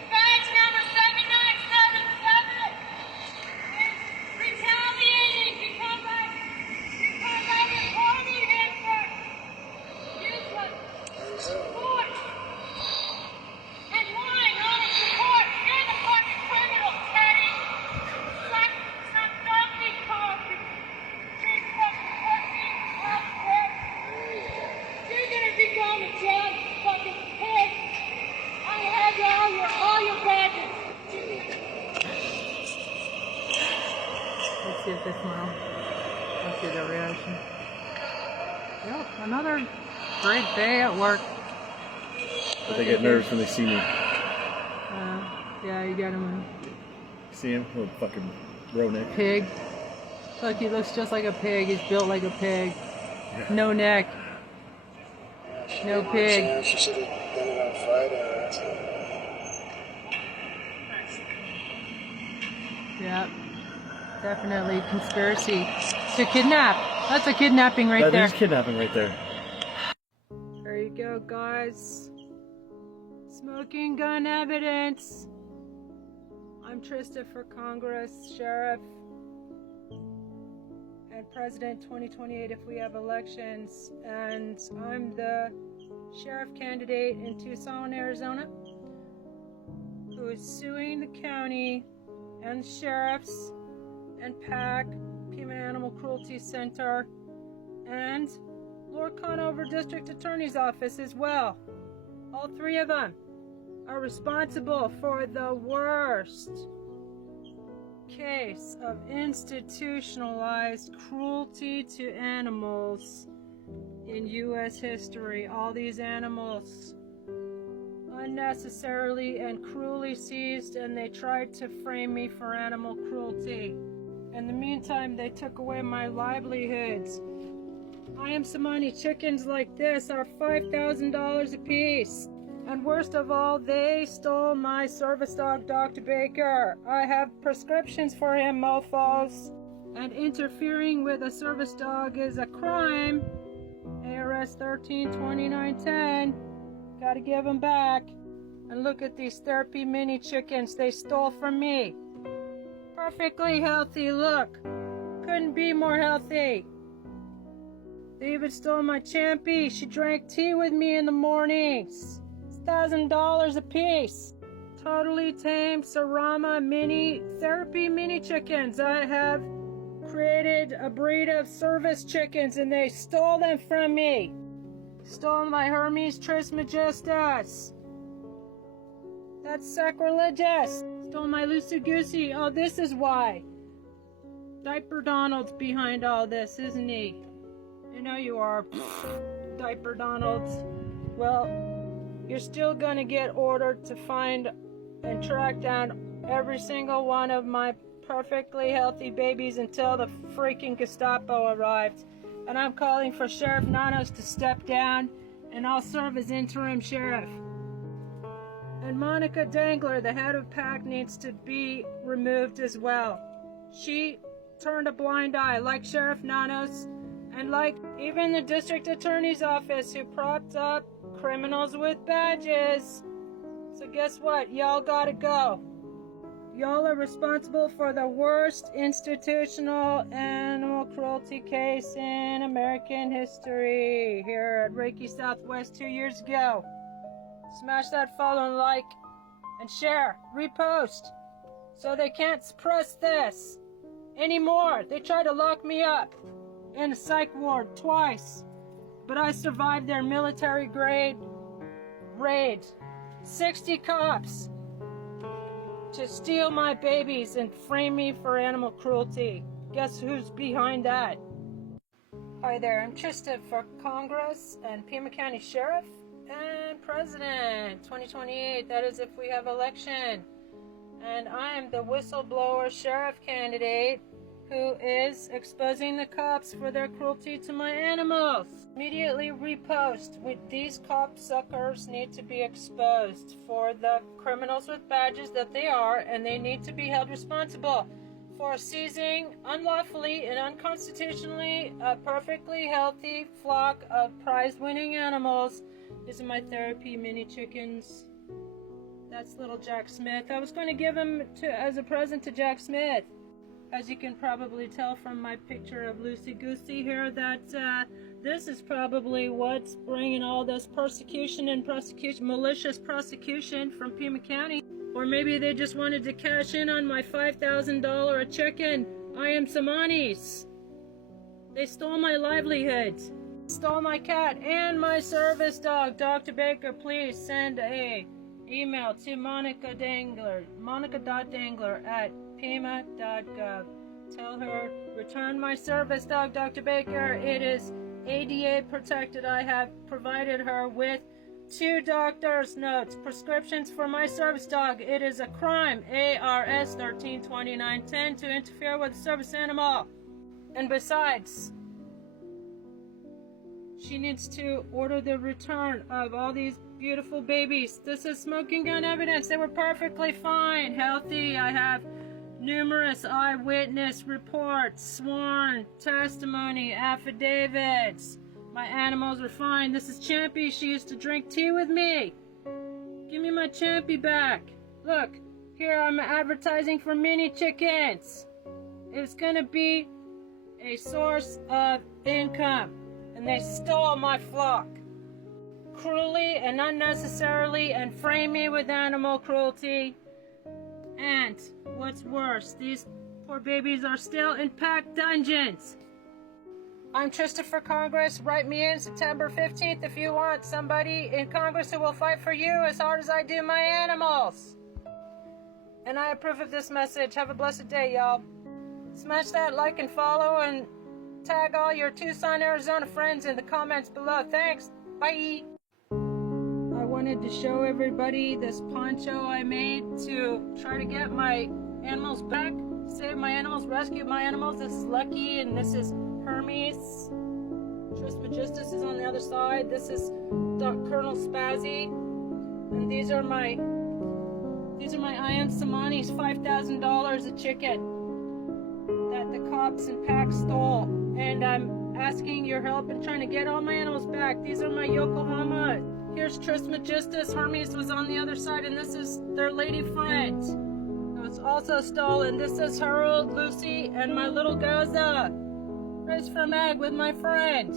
badge number 7977 is retaliating because I reported him for useless support and lying on his report. You're the fucking criminal, Teddy. Some donkey called you. Treat fucking pussy out there. You're gonna become a judge, fucking pig. I have all your badges. Let's see if they smile. Let's see their reaction. Yep, another great day at work. But they get nervous when they see me. Yeah, you got him See him? Little fucking row neck. a pig. Look, he looks just like a pig. He's built like a pig. No neck. No pig. She should have done it on Friday. Yeah, definitely conspiracy to kidnap. That's a kidnapping right That there. is kidnapping right there. There you go, guys. Smoking gun evidence. I'm Trista for Congress, Sheriff, and President 2028 if we have elections. And I'm the sheriff candidate in Tucson, Arizona, who is suing the county and the sheriffs and PAC, Human Animal Cruelty Center, and Lord Conover District Attorney's Office as well. All three of them are responsible for the worst case of institutionalized cruelty to animals in U.S. history. All these animals unnecessarily and cruelly seized, and they tried to frame me for animal cruelty. In the meantime, they took away my livelihoods. I am Samani. Chickens like this are $5,000 a piece. And worst of all, they stole my service dog, Dr. Baker. I have prescriptions for him, mofos. And interfering with a service dog is a crime. ARS 132910. Gotta give them back. And look at these therapy mini chickens they stole from me. Perfectly healthy, look. Couldn't be more healthy. They even stole my Champy. She drank tea with me in the mornings. It's $1,000 a piece. Totally tame Sarama mini therapy mini chickens. I have created a breed of service chickens and they stole them from me. Stole my Hermes Trismegistus. That's sacrilegious. Stole my Loosey Goosey. Oh, this is why. Diaper Donald's behind all this, isn't he? You know you are. Diaper Donald's. Well, you're still gonna get ordered to find and track down every single one of my perfectly healthy babies until the freaking Gestapo arrived. And I'm calling for Sheriff Nanos to step down, and I'll serve as interim sheriff. And Monica Dangler, the head of PAC, needs to be removed as well. She turned a blind eye, like Sheriff Nanos, and like even the district attorney's office, who propped up criminals with badges. So guess what? Y'all gotta go. Y'all are responsible for the worst institutional animal cruelty case in American history here at Reiki Southwest 2 years ago. Smash that follow and like and share, repost, so they can't suppress this anymore. They tried to lock me up in a psych ward twice, but I survived their military grade raid. 60 cops to steal my babies and frame me for animal cruelty. Guess who's behind that? Hi there, I'm Trista for Congress and Pima County Sheriff and President 2028. That is if we have election. And I am the whistleblower sheriff candidate who is exposing the cops for their cruelty to my animals. Immediately repost. These cop suckers need to be exposed for the criminals with badges that they are, and they need to be held responsible for seizing unlawfully and unconstitutionally a perfectly healthy flock of prize-winning animals. These are my therapy mini chickens. That's little Jack Smith. I was going to give him as a present to Jack Smith. As you can probably tell from my picture of Lucy Goosey here, that this is probably what's bringing all this persecution and malicious prosecution from Pima County. Or maybe they just wanted to cash in on my $5,000 a chicken. I am Samanis. They stole my livelihood. Stole my cat and my service dog. Dr. Baker, please send a email to monica.dangler@pima.gov. Tell her, return my service dog, Dr. Baker. It is ADA protected. I have provided her with 2 doctor's notes, prescriptions for my service dog. It is a crime, ARS 132910, to interfere with a service animal. And besides, she needs to order the return of all these beautiful babies. This is smoking gun evidence. They were perfectly fine, healthy. I have numerous eyewitness reports, sworn testimony, affidavits. My animals are fine. This is Champy. She used to drink tea with me. Give me my Champy back. Look, here I'm advertising for mini chickens. It's gonna be a source of income. And they stole my flock cruelly and unnecessarily and framed me with animal cruelty. And what's worse, these poor babies are still in packed dungeons. I'm Trista for Congress. Write me in September 15th if you want somebody in Congress who will fight for you as hard as I do my animals. And I approve of this message. Have a blessed day, y'all. Smash that like and follow, and tag all your Tucson, Arizona friends in the comments below. Thanks. Bye. I wanted to show everybody this poncho I made to try to get my animals back, save my animals, rescue my animals. This is Lucky, and this is Hermes. Trismegistus is on the other side. This is Colonel Spazzy, and these are my I Am Samani's $5,000 a chicken that the cops and PACC stole. And I'm asking your help in trying to get all my animals back. These are my Yokohama. Here's Trismegistus. Hermes was on the other side, and this is their lady friend. It was also stolen. This is Harold, Lucy, and my little Gaza. Raised from egg with my friend.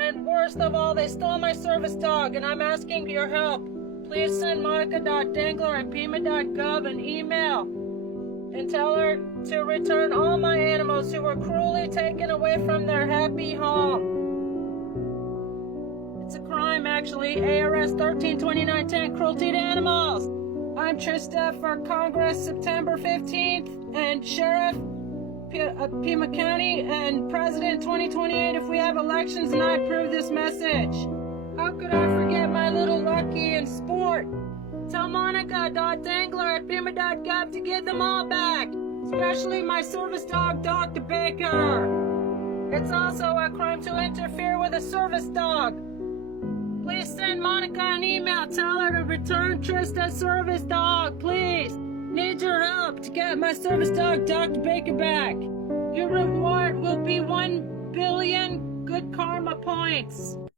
And worst of all, they stole my service dog, and I'm asking your help. Please send monica.dangler@pima.gov an email and tell her to return all my animals who were cruelly taken away from their happy home. It's a crime, actually. ARS 132910, cruelty to animals. I'm Trista for Congress, September 15th, and Sheriff Pima County, and President 2028 if we have elections, and I approve this message. How could I forget my little Lucky in sport? Tell monica.dangler@pima.gov to get them all back, especially my service dog, Dr. Baker. It's also a crime to interfere with a service dog. Please send Monica an email. Tell her to return Trista's service dog, please. Need your help to get my service dog, Dr. Baker, back. Your reward will be 1 billion good karma points.